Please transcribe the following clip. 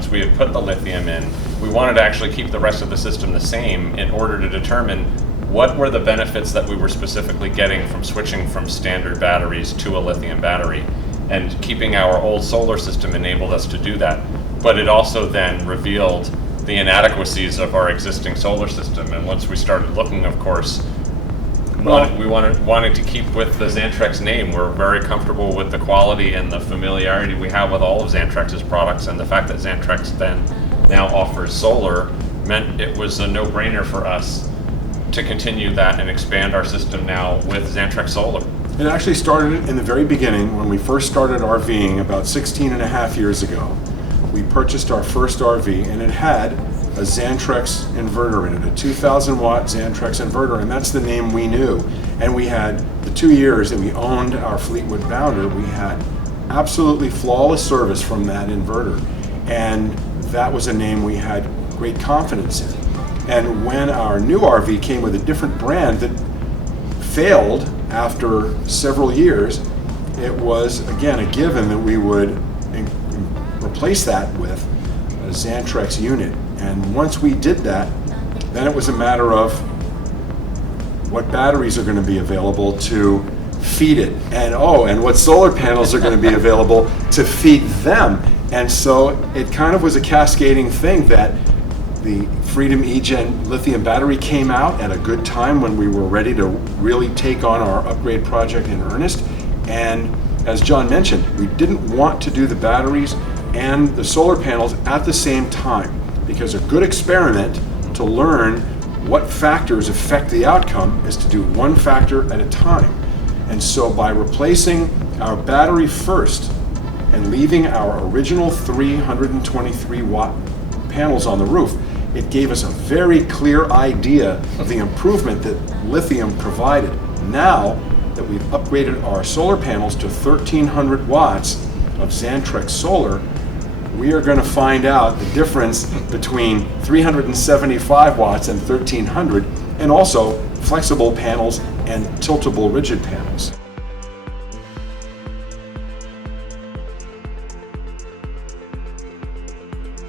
once we had put the lithium in, we wanted to actually keep the rest of the system the same in order to determine what were the benefits that we were specifically getting from switching from standard batteries to a lithium battery. And keeping our old solar system enabled us to do that. But it also then revealed the inadequacies of our existing solar system. And once we started looking, of course, we wanted to keep with the Xantrex name. We're very comfortable with the quality and the familiarity we have with all of Xantrex's products, and the fact that Xantrex then now offers solar meant it was a no-brainer for us to continue that and expand our system now with Xantrex Solar. It actually started in the very beginning when we first started RVing about 16 and a half years ago. We purchased our first RV and it had a Xantrex inverter in it, a 2,000 watt Xantrex inverter, and that's the name we knew. And we had the 2 years that we owned our Fleetwood Bounder, we had absolutely flawless service from that inverter. And that was a name we had great confidence in. And when our new RV came with a different brand that failed after several years, it was again a given that we would replace that with a Xantrex unit. And once we did that, then it was a matter of what batteries are going to be available to feed it, and what solar panels are going to be available to feed them. And so it kind of was a cascading thing that the Freedom eGEN lithium battery came out at a good time when we were ready to really take on our upgrade project in earnest. And as John mentioned, we didn't want to do the batteries and the solar panels at the same time, because a good experiment to learn what factors affect the outcome is to do one factor at a time. And so by replacing our battery first and leaving our original 323 watt panels on the roof, it gave us a very clear idea of the improvement that lithium provided. Now that we've upgraded our solar panels to 1,300 watts of Xantrex Solar, we are going to find out the difference between 375 watts and 1,300, and also flexible panels and tiltable rigid panels.